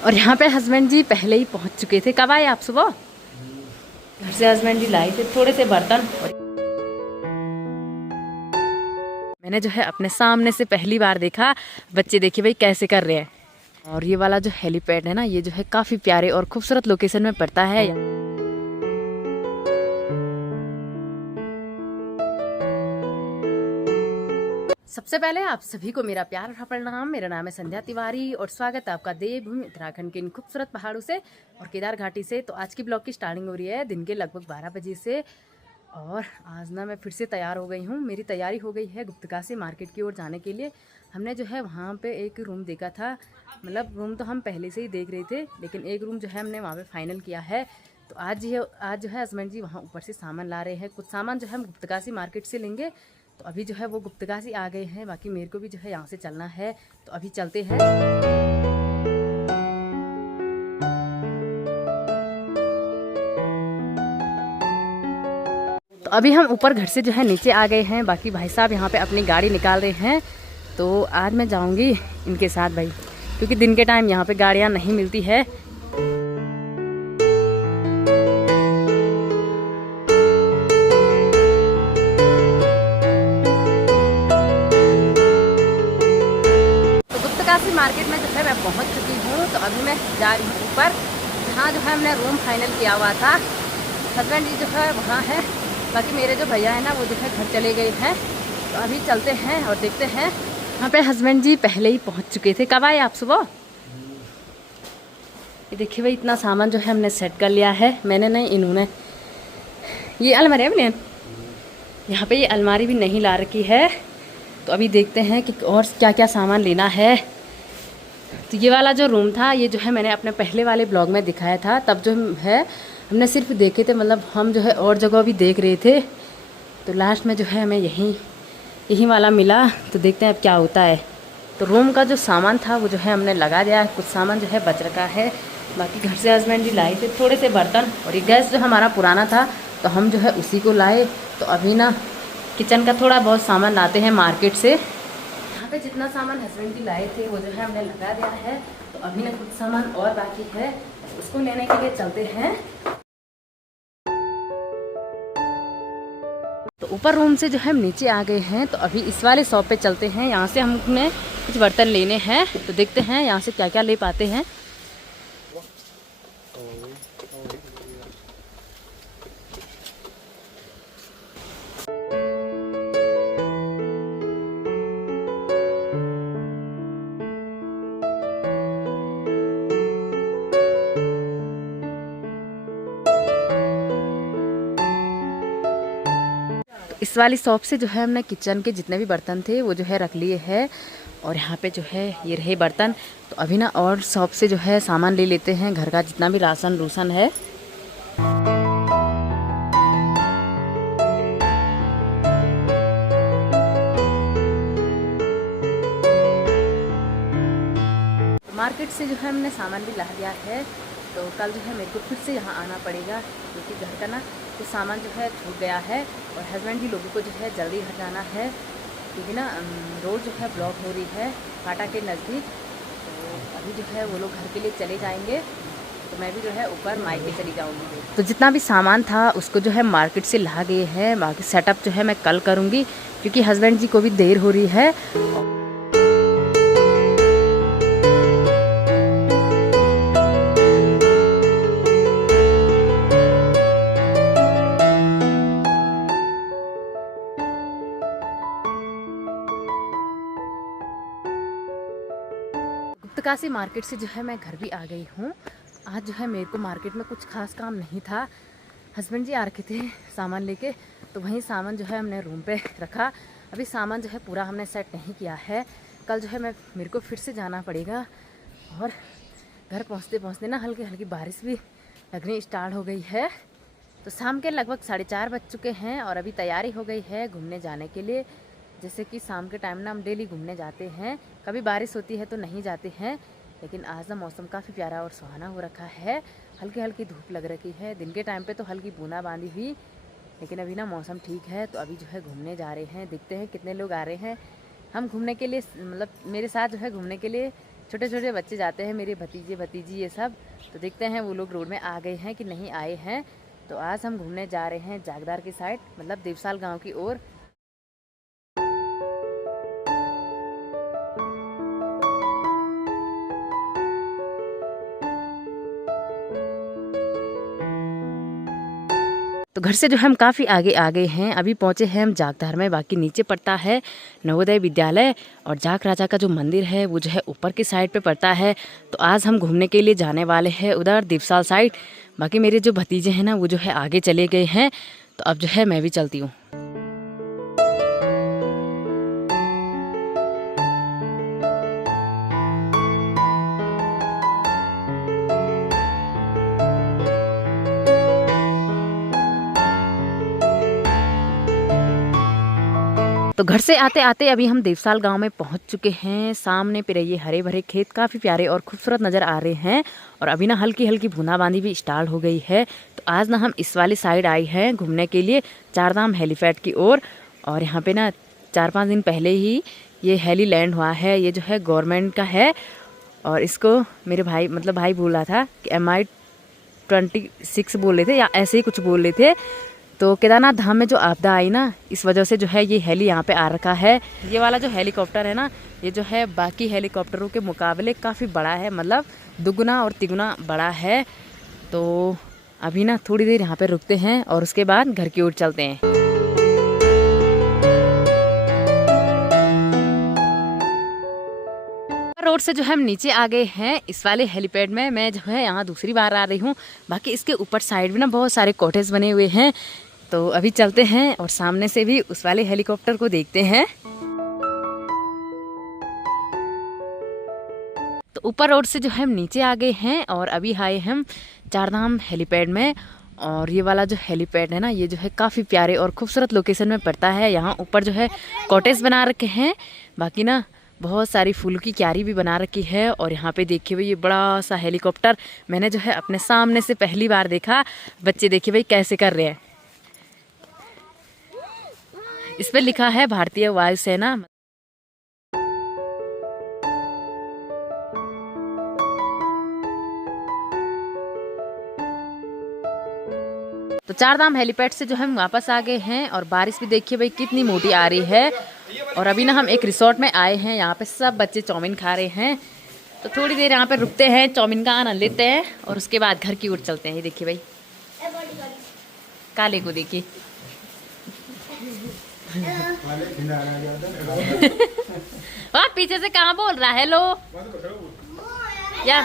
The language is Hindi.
और यहाँ पे हस्बैंड जी पहले ही पहुँच चुके थे। कब आए आप सुबह? घर से हस्बैंड जी लाए थे थोड़े से बर्तन। और मैंने जो है अपने सामने से पहली बार देखा। बच्चे देखिए भाई कैसे कर रहे हैं। और ये वाला जो हेलीपैड है ना, ये जो है काफ़ी प्यारे और खूबसूरत लोकेशन में पड़ता है। सबसे पहले आप सभी को मेरा प्यार भरा प्रणाम। मेरा नाम है संध्या तिवारी और स्वागत है आपका देवभूमि उत्तराखंड के इन खूबसूरत पहाड़ों से और केदार घाटी से। तो आज की ब्लॉग की स्टार्टिंग हो रही है दिन के लगभग 12 बजे से। और आज ना मैं फिर से तैयार हो गई हूँ। मेरी तैयारी हो गई है गुप्तकाशी मार्केट की ओर जाने के लिए। हमने जो है वहाँ पे एक रूम देखा था, मतलब रूम तो हम पहले से ही देख रहे थे, लेकिन एक रूम जो है हमने वहाँ पे फाइनल किया है। तो आज जो है हस्बैंड जी वहाँ ऊपर से सामान ला रहे हैं। कुछ सामान जो है हम गुप्तकाशी मार्केट से लेंगे। तो अभी जो है वो गुप्तकाशी आ गए हैं, बाकी मेरे को भी जो है यहाँ से चलना है। तो अभी चलते हैं। तो अभी हम ऊपर घर से जो है नीचे आ गए हैं। बाकी भाई साहब यहाँ पे अपनी गाड़ी निकाल रहे हैं। तो आज मैं जाऊँगी इनके साथ भाई, क्योंकि दिन के टाइम यहाँ पे गाड़ियाँ नहीं मिलती है। तो गुप्तकाशी मार्केट में जो है मैं पहुँच चुकी हूँ। तो अभी मैं जा रही हूँ ऊपर, जहाँ जो है हमने रूम फाइनल किया हुआ था। हस्बैंड जी जो है वहाँ है, बाकी मेरे जो भैया है ना वो जो है घर चले गए हैं। तो अभी चलते हैं और देखते हैं। यहाँ पे हस्बैंड जी पहले ही पहुँच चुके थे। कब आए आप सुबह? ये देखिए भाई इतना सामान जो है हमने सेट कर लिया है। मैंने नहीं, इन्होंने। ये अलमारी है ना, यहाँ पे ये अलमारी भी नहीं ला रखी है। तो अभी देखते हैं कि और क्या क्या सामान लेना है। तो ये वाला जो रूम था, ये जो है मैंने अपने पहले वाले ब्लॉग में दिखाया था। तब जो है हमने सिर्फ देखे थे, मतलब हम जो है और जगह भी देख रहे थे। तो लास्ट में जो है हमें यही वाला मिला। तो देखते हैं अब क्या होता है। तो रूम का जो सामान था वो जो है हमने लगा दिया। कुछ सामान जो है बच रखा है। बाकी घर से हस्बैंड जी लाए थे थोड़े से बर्तन। और ये गैस जो हमारा पुराना था तो हम जो है उसी को लाए। तो अभी ना किचन का थोड़ा बहुत सामान लाते हैं मार्केट से। यहाँ पे जितना सामान हस्बैंड जी लाए थे वो जो है हमने लगा दिया है। तो अभी ना कुछ सामान और बाकी है, उसको लेने के लिए चलते हैं। तो ऊपर रूम से जो है हम नीचे आ गए हैं। तो अभी इस वाले शॉप पे चलते हैं। यहाँ से हमें कुछ बर्तन लेने हैं। तो देखते हैं यहाँ से क्या क्या ले पाते हैं। इस वाली शॉप से जो है हमने किचन के जितने भी बर्तन थे वो जो है रख लिए हैं। और यहाँ पे जो है ये रहे बर्तन। तो अभी ना और शॉप से जो है सामान ले लेते हैं, घर का जितना भी राशन रूसन है। मार्केट से जो है हमने सामान भी ला दिया है। तो कल जो है मेरे को फिर से यहाँ आना पड़ेगा, क्योंकि घर का ना कुछ सामान जो है छूट गया है। और हस्बैंड जी लोगों को जो है जल्दी घर जाना है, क्योंकि ना रोड जो है ब्लॉक हो रही है फाटा के नज़दीक। तो अभी जो है वो लोग घर के लिए चले जाएंगे। तो मैं भी जो है ऊपर मायके चली जाऊँगी। तो जितना भी सामान था उसको जो है मार्केट से ला गए हैं। बाकी सेटअप जो है मैं कल करूँगी, क्योंकि हस्बैंड जी को भी देर हो रही है। गुप्तकाशी मार्केट से जो है मैं घर भी आ गई हूँ। आज जो है मेरे को मार्केट में कुछ खास काम नहीं था। हस्बैंड जी आ रखे थे सामान लेके। तो वहीं सामान जो है हमने रूम पे रखा। अभी सामान जो है पूरा हमने सेट नहीं किया है। कल जो है मेरे को फिर से जाना पड़ेगा। और घर पहुँचते पहुँचते ना हल्की हल्की बारिश भी लगनी स्टार्ट हो गई है। तो शाम के लगभग 4:30 बज चुके हैं और अभी तैयारी हो गई है घूमने जाने के लिए। जैसे कि शाम के टाइम ना हम डेली घूमने जाते हैं। कभी बारिश होती है तो नहीं जाते हैं, लेकिन आज ना मौसम काफ़ी प्यारा और सुहाना हो रखा है। हल्की हल्की धूप लग रखी है। दिन के टाइम पे तो हल्की बूंदाबांदी हुई, लेकिन अभी ना मौसम ठीक है। तो अभी जो है घूमने जा रहे हैं। देखते हैं कितने लोग आ रहे हैं। हम घूमने के लिए, मतलब मेरे साथ जो है घूमने के लिए छोटे छोटे बच्चे जाते हैं, मेरे भतीजे भतीजी ये सब। तो देखते हैं वो लोग रोड में आ गए हैं कि नहीं आए हैं। तो आज हम घूमने जा रहे हैं जागदार की साइड, मतलब देवसाल गांव की ओर। तो घर से जो हम काफ़ी आगे आ गए हैं, अभी पहुँचे हैं हम जागधार में। बाकी नीचे पड़ता है नवोदय विद्यालय और जाग राजा का जो मंदिर है वो जो है ऊपर की साइड पे पड़ता है। तो आज हम घूमने के लिए जाने वाले हैं उधर देवसाल साइड। बाकी मेरे जो भतीजे हैं ना वो जो है आगे चले गए हैं, तो अब जो है मैं भी चलती हूँ। तो घर से आते आते अभी हम देवसाल गांव में पहुंच चुके हैं। सामने पे ये हरे भरे खेत काफ़ी प्यारे और खूबसूरत नज़र आ रहे हैं। और अभी ना हल्की हल्की बूंदाबांदी भी स्टार्ट हो गई है। तो आज ना हम इस वाली साइड आए हैं घूमने के लिए, चारधाम हेलीपैड की ओर। और यहाँ पे ना 4-5 दिन पहले ही ये हेली लैंड हुआ है। ये जो है गवर्नमेंट का है और इसको मेरे भाई मतलब भाई बोल रहा था कि MI-26 बोल रहे थे या ऐसे ही कुछ बोल रहे थे। तो केदारनाथ धाम में जो आपदा आई ना, इस वजह से जो है ये हेली यहाँ पे आ रखा है। ये वाला जो हेलीकॉप्टर है ना, ये जो है बाकी हेलीकॉप्टरों के मुकाबले काफ़ी बड़ा है, मतलब दुगुना और तिगुना बड़ा है। तो अभी ना थोड़ी देर यहाँ पे रुकते हैं और उसके बाद घर की ओर चलते हैं। रोड से जो हम नीचे आ गए हैं इस वाले हेलीपैड में। मैं जो है यहाँ दूसरी बार आ रही हूँ। बाकी इसके ऊपर साइड में ना बहुत सारे कॉटेज बने हुए हैं। तो अभी चलते हैं और सामने से भी उस वाले हेलीकॉप्टर को देखते हैं। तो ऊपर रोड से जो हम नीचे आ गए हैं और अभी आए हम चारधाम हेलीपैड में। और ये वाला जो हेलीपैड है ना, ये जो है काफ़ी प्यारे और खूबसूरत लोकेशन में पड़ता है। यहाँ ऊपर जो है कॉटेज बना रखे हैं। बाकी ना बहुत सारी फूल की क्यारी भी बना रखी है। और यहाँ पे देखिए भाई ये बड़ा सा हेलीकॉप्टर मैंने जो है अपने सामने से पहली बार देखा। बच्चे देखिए भाई कैसे कर रहे हैं। इस पर लिखा है भारतीय वायुसेना। तो चारधाम हेलीपैड से जो हम वापस आ गए हैं और बारिश भी देखिए भाई कितनी मोटी आ रही है। और अभी ना हम एक रिसोर्ट में आए हैं, यहाँ पे सब बच्चे चाउमीन खा रहे हैं। तो थोड़ी देर यहाँ पे रुकते हैं, चाउमीन का आनंद लेते हैं और उसके बाद घर की ओर चलते हैं। ये देखिए भाई काले को देखिए। वहाँ पीछे से कहाँ बोल रहा है लो यार।